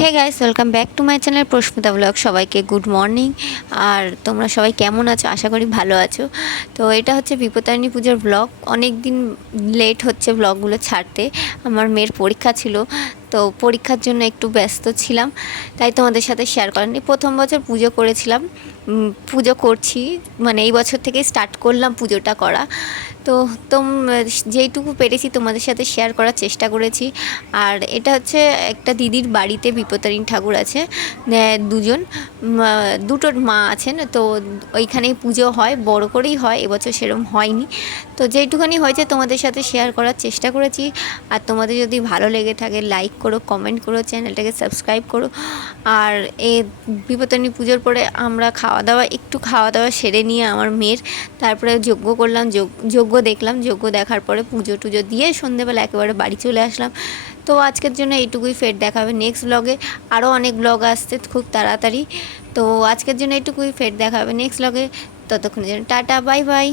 Hey guys, welcome back to my channel Prasmita vlog. সবাইকে good morning. আর তোমরা সবাই কেমন আছো? আশা করি ভালো আছো। তো এটা হচ্ছে বিপত্তারিণী পুজোর ব্লগ। অনেক দিন লেট হচ্ছে ব্লগগুলো ছাড়তে। আমার মেয়ের পরীক্ষা ছিল, তো পরীক্ষার জন্য একটু ব্যস্ত ছিলাম, তাই তোমাদের সাথে শেয়ার করেনি। প্রথম বছর পুজো করেছিলাম, পুজো করছি, মানে এই বছর থেকে স্টার্ট করলাম পুজোটা করা। তো যেইটুকু পেরেছি তোমাদের সাথে শেয়ার করার চেষ্টা করেছি। আর এটা হচ্ছে একটা দিদির বাড়িতে বিপত্তারিণী ঠাকুর আছে, দুজন, দুটোর মা আছেন। তো ওইখানেই পুজো হয়, বড় করেই হয়, এবছর সেরকম হয়নি। তো যেইটুখানি হয়েছে তোমাদের সাথে শেয়ার করার চেষ্টা করেছি। আর তোমাদের যদি ভালো লেগে থাকে লাইক করো, কমেন্ট করো, চ্যানেলটাকে সাবস্ক্রাইব করো। আর এই বিপত্তারিণী পুজোর পরে আমরা একটু খাওয়া দাওয়া সেরে নিয়ে আমার মেয়ের, তারপরে যজ্ঞ করলাম, যজ্ঞ দেখলাম। যজ্ঞ দেখার পরে পুজো টুজো দিয়ে সন্ধ্যেবেলা একেবারে বাড়ি চলে আসলাম। তো আজকের জন্য এইটুকুই, ফের দেখা হবে নেক্সট ব্লগে। আরও অনেক ব্লগ আসছে খুব তাড়াতাড়ি। তো আজকের জন্য এইটুকুই, ফের দেখা হবে নেক্সট ব্লগে। ততক্ষণের জন্য টাটা, বাই বাই।